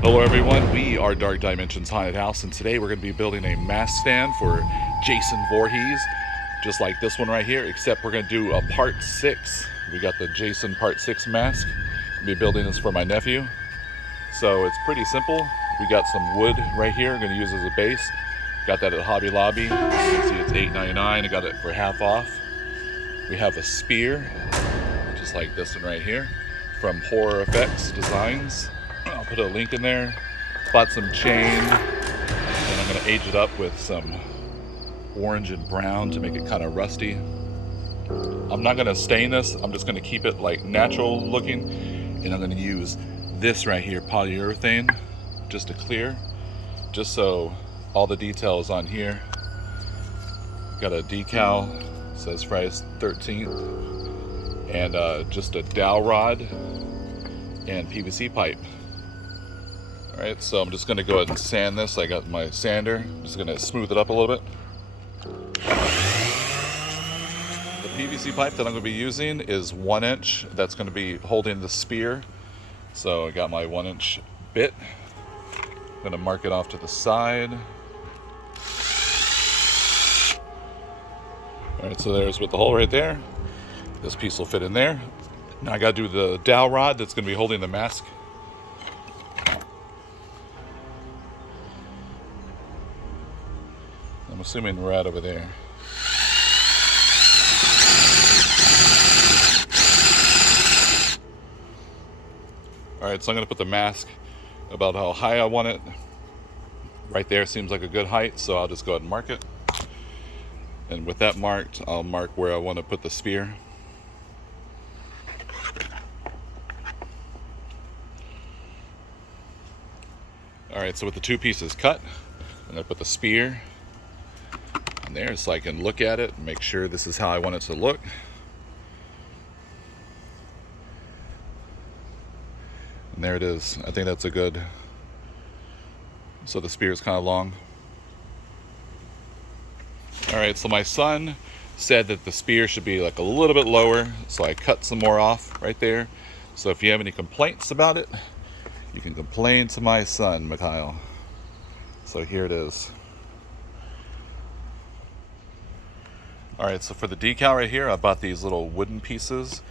Hello everyone, we are Dark Dimensions Haunted House, and today we're going to be building a mask stand for Jason Voorhees, just like this one right here, except we're going to do a part 6. We got the Jason part 6 mask. I'll be building this for my nephew. So it's pretty simple. We got some wood right here, I'm going to use as a base. Got that at Hobby Lobby. You can see it's $8.99. I got it for half off. We have a spear, just like this one right here, from Horror Effects Designs. I'll put a link in there. Bought some chain, and I'm going to age it up with some orange and brown to make it kind of rusty. I'm not going to stain this. I'm just going to keep it like natural looking, and I'm going to use this right here, polyurethane, just to clear, just so all the detail is on here. Got a decal, says Friday 13th, and just a dowel rod and PVC pipe. Alright, so I'm just going to go ahead and sand this. I got my sander. I'm just going to smooth it up a little bit. The PVC pipe that I'm going to be using is 1 inch. That's going to be holding the spear. So I got my 1 inch bit. I'm going to mark it off to the side. Alright, so there's with the hole right there. This piece will fit in there. Now I got to do the dowel rod that's going to be holding the mask. I'm assuming right over there. Alright, so I'm going to put the mask about how high I want it. Right there seems like a good height, so I'll just go ahead and mark it. And with that marked, I'll mark where I want to put the spear. Alright, so with the 2 pieces cut, I'm going to put the spear on there so I can look at it and make sure this is how I want it to look. And there it is. I think that's a good, so the spear is kind of long. Alright, so my son said that the spear should be like a little bit lower, so I cut some more off right there. So if you have any complaints about it, you can complain to my son, Mikhail. So here it is. Alright, so for the decal right here, I bought these little wooden pieces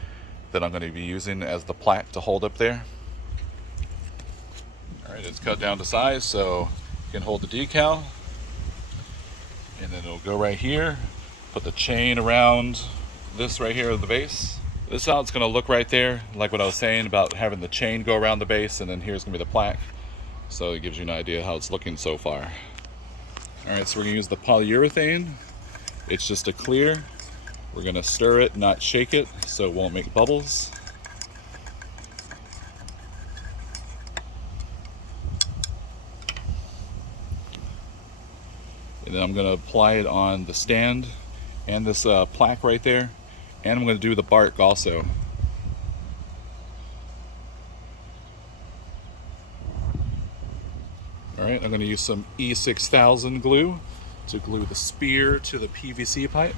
that I'm going to be using as the plaque to hold up there. Alright, it's cut down to size so you can hold the decal. And then it'll go right here. Put the chain around this right here at the base. This is how it's going to look right there, like what I was saying about having the chain go around the base, and then here's going to be the plaque. So it gives you an idea how it's looking so far. Alright, so we're going to use the polyurethane. It's just a clear. We're going to stir it, not shake it, so it won't make bubbles. And then I'm going to apply it on the stand and this plaque right there. And I'm going to do the bark also. Alright, I'm going to use some E6000 glue to glue the spear to the PVC pipe.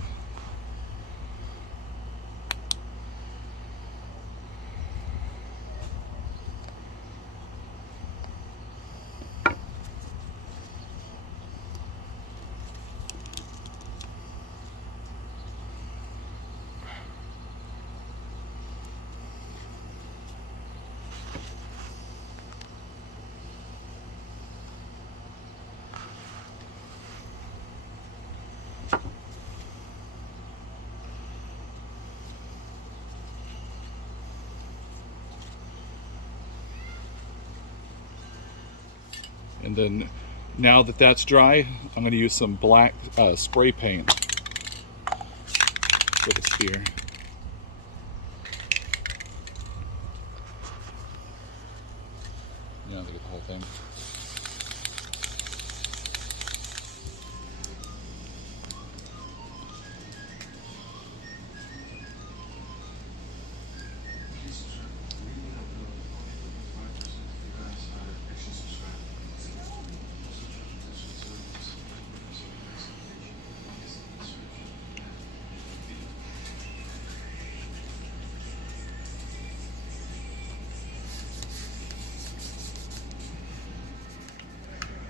And then now that that's dry, I'm going to use some black spray paint for the spear. Yeah, look at the whole thing.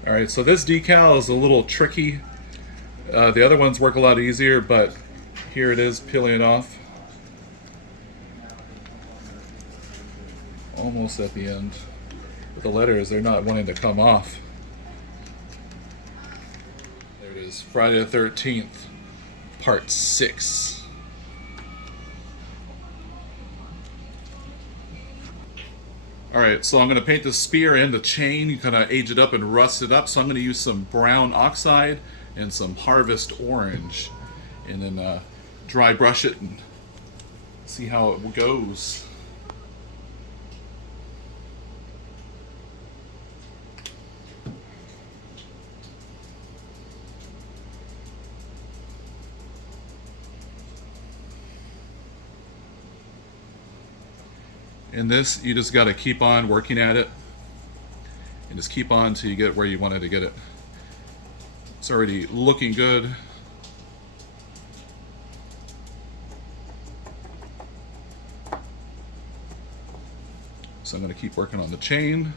All right, so this decal is a little tricky. The other ones work a lot easier, but here it is peeling it off. Almost at the end. But the letters, they're not wanting to come off. There it is, Friday the 13th, part 6. Alright, so I'm going to paint the spear and the chain, kind of age it up and rust it up. So I'm going to use some brown oxide and some harvest orange. And then dry brush it and see how it goes. And this, you just got to keep on working at it. And just keep on until you get where you wanted to get it. It's already looking good. So I'm going to keep working on the chain.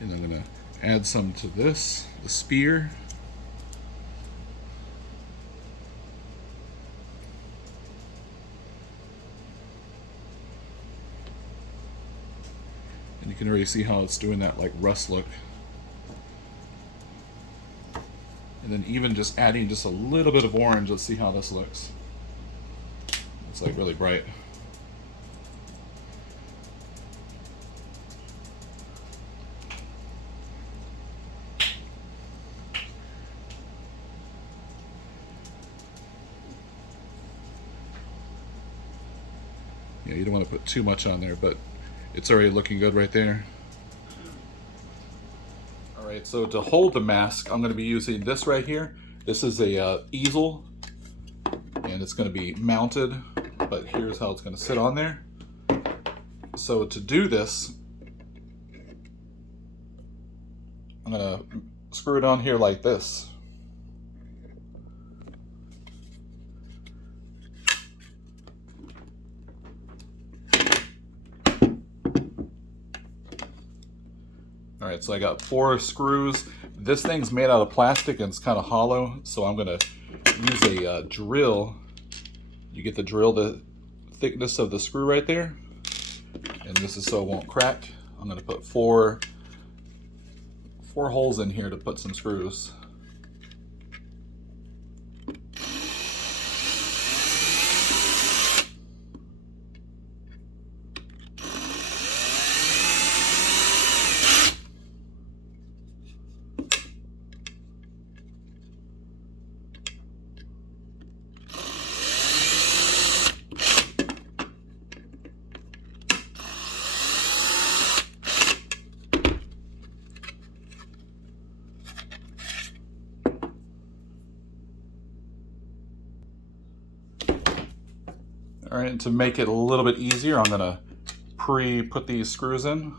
And I'm going to add some to this, the spear. And you can already see how it's doing that like rust look. And then even just adding just a little bit of orange, let's see how this looks. It's like really bright. Yeah, you don't want to put too much on there, but it's already looking good right there. Alright, so to hold the mask, I'm going to be using this right here. This is a easel, and it's going to be mounted, but here's how it's going to sit on there. So to do this, I'm going to screw it on here like this. Alright, so I got 4 screws. This thing's made out of plastic and it's kind of hollow, so I'm going to use a drill. You get the drill, the thickness of the screw right there. And this is so it won't crack. I'm going to put four holes in here to put some screws. All right, and to make it a little bit easier, I'm gonna pre-put these screws in.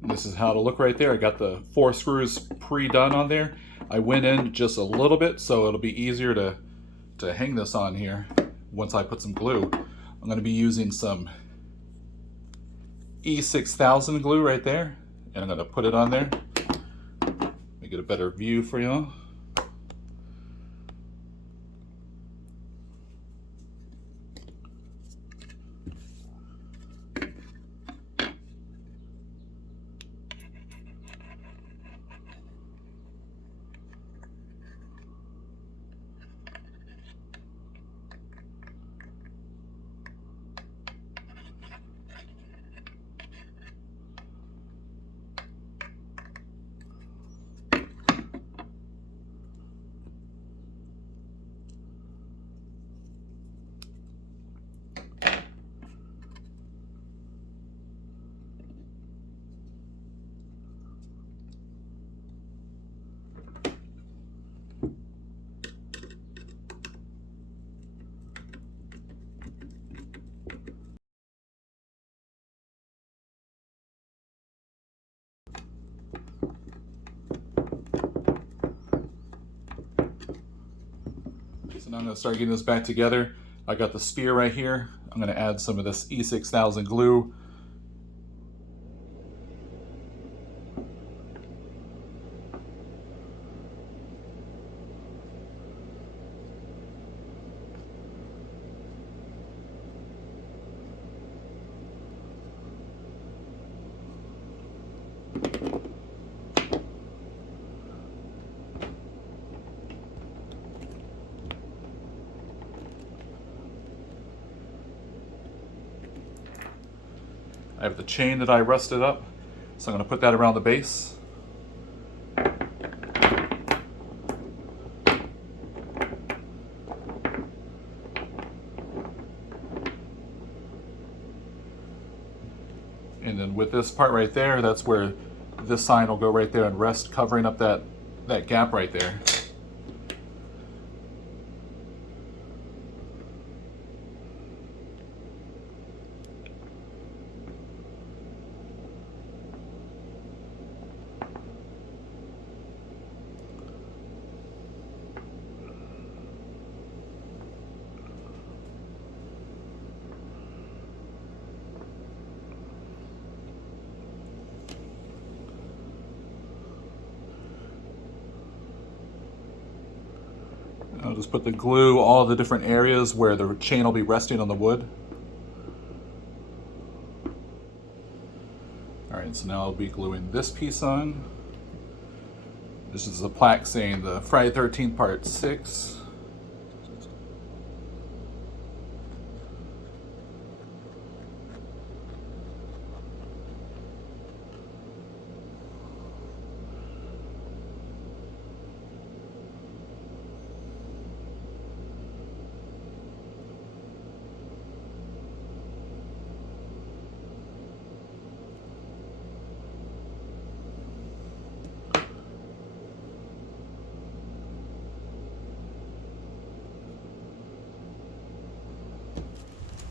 And this is how it'll look right there. I got the 4 screws pre-done on there. I went in just a little bit, so it'll be easier to hang this on here once I put some glue. I'm gonna be using some E6000 glue right there, and I'm going to put it on there. Make it a better view for y'all. So now I'm going to start getting this back together. I got the spear right here. I'm going to add some of this E6000 glue. I have the chain that I rusted up, so I'm going to put that around the base. And then with this part right there, that's where this sign will go right there and rest, covering up that gap right there. I'll just put the glue all the different areas where the chain will be resting on the wood. Alright, so now I'll be gluing this piece on. This is a plaque saying the Friday the 13th Part 6.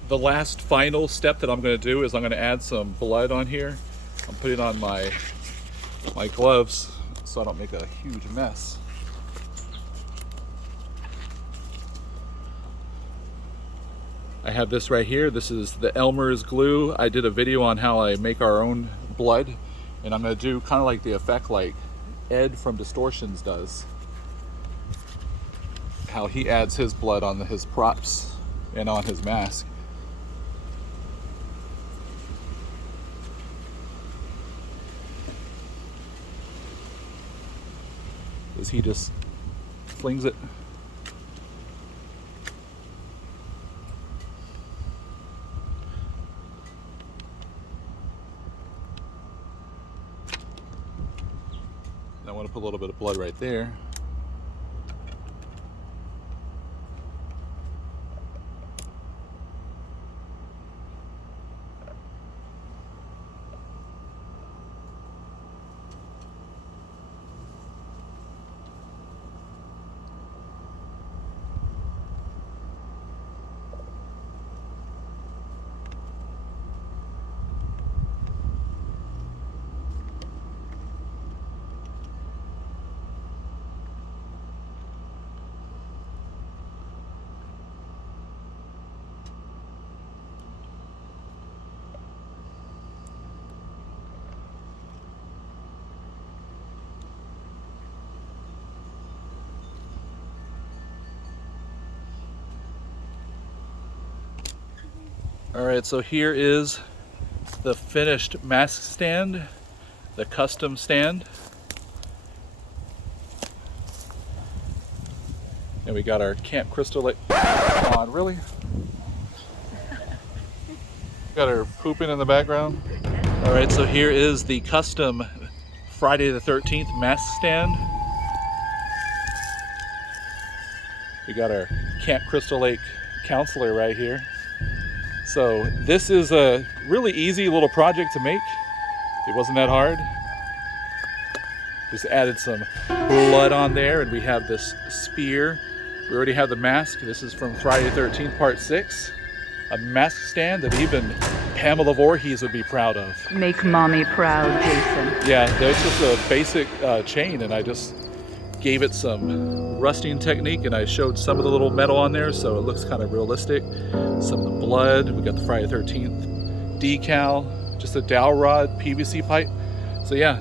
The last final step that I'm going to do is I'm going to add some blood on here. I'm putting on my gloves so I don't make a huge mess. I have this right here. This is the Elmer's glue. I did a video on how I make our own blood, and I'm going to do kind of like the effect like Ed from Distortions does. How he adds his blood on his props and on his mask. He just flings it. I want to put a little bit of blood right there. All right, so here is the finished mask stand, the custom stand. And we got our Camp Crystal Lake. Come on, really? Got her pooping in the background. All right, so here is the custom Friday the 13th mask stand. We got our Camp Crystal Lake counselor right here. So this is a really easy little project to make. It wasn't that hard. Just added some blood on there, and we have this spear. We already have the mask. This is from Friday the 13th Part 6. A mask stand that even Pamela Voorhees would be proud of. Make mommy proud, Jason. Yeah, there's just a basic chain, and I just gave it some rusting technique, and I showed some of the little metal on there, so it looks kind of realistic. Some of the blood. We got the Friday the 13th decal, just a dowel rod PVC pipe. So yeah,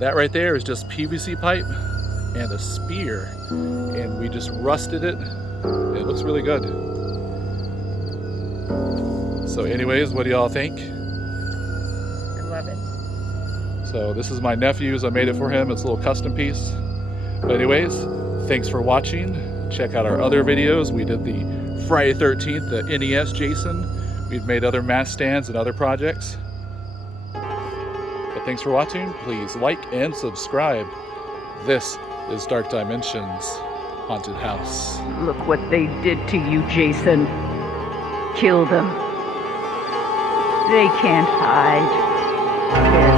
that right there is just PVC pipe and a spear, and we just rusted it. It looks really good. So anyways, what do y'all think? I love it. So this is my nephew's. I made it for him. It's a little custom piece. But anyways, thanks for watching. Check out our other videos. We did the Friday 13th, the NES Jason. We've made other mask stands and other projects. But thanks for watching. Please like and subscribe. This is Dark Dimensions Haunted House. Look what they did to you, Jason. Kill them. They can't hide.